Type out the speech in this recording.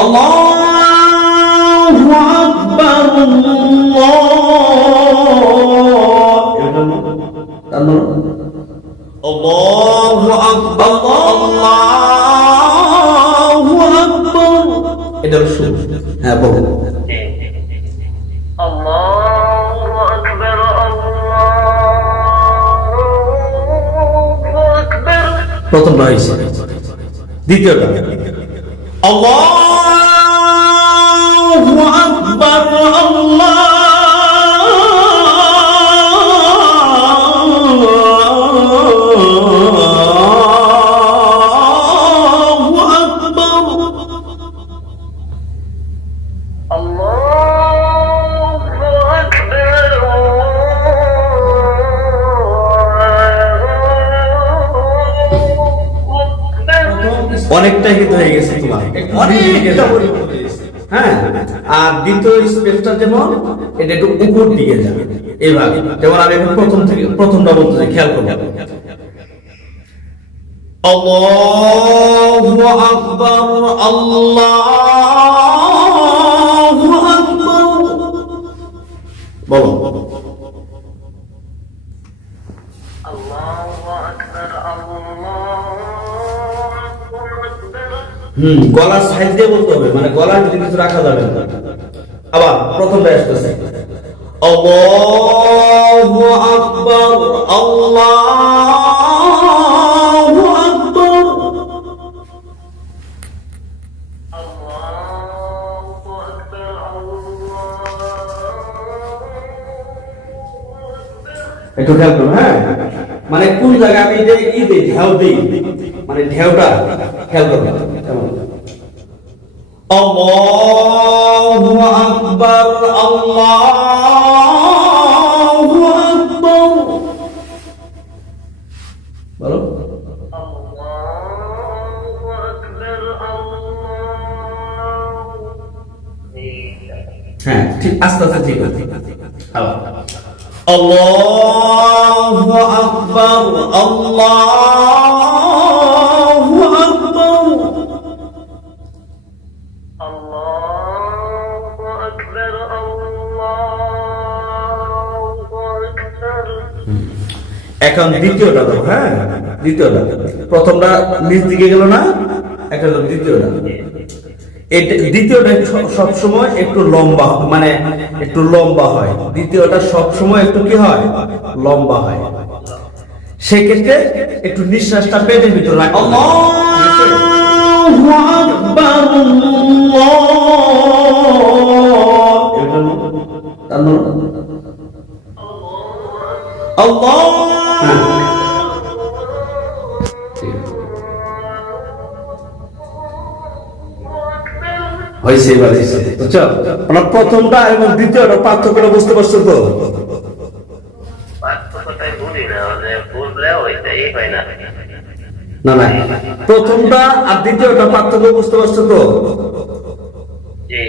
আল্লাহু আকবার আল্লাহ। মানে আল্লাহু আকবার আল্লাহু আকবার। এটা শুন হ্যাঁ বলেন আল্লাহু আকবার আল্লাহু আকবার। প্রথমটা হয়েছে দ্বিতীয়টা। আল্লাহ আকবার আল্লাহ অনেকটাই কিন্তু হয়ে গেছে তোমার। অনেকটা হ্যাঁ? আর দ্বিতীয় স্পেসটা যেমন, এটা একটু উপর দিকে যাবে। এভাবে। যেমন আমি এখন প্রথম থেকে, প্রথমটা বলতে খেয়াল করব الله أكبر الله أكبر বলো। গলার সাইড দিয়ে বলতে হবে মানে গলার ভিতরে কিছু রাখা যাবে আবার প্রথমটা একটু খেয়াল করুন হ্যাঁ? মানে কোন জায়গায় আমি এটা ই দিই ঢেউ দিই মানে ঢেউটা খেয়াল করবেন Allahu Akbar Allahu Akbar. Baru? Allahu Akbar Allahu Akbar Asta tadi Allahu Akbar Allahu এখন দ্বিতীয়টা দেখো হ্যাঁ? দ্বিতীয়টা প্রথমটা নিচ দিকে গেল না? এখন দ্বিতীয়টা একটু লম্বা মানে একটু লম্বা হয়। দ্বিতীয়টা সব সময় একটু কি হয়? লম্বা হয়। সেক্ষেত্রে একটু নিঃশ্বাসটা পেটের ভিতর রাখতে হয়েছে এবার বুঝছ? আমরা প্রথমটা এবং দ্বিতীয়টা পার্থক্যটা বুঝতে পারছ তো? মানে না। না না। প্রথমটা আর দ্বিতীয়টা পার্থক্য বুঝতে পারছ তো? জি।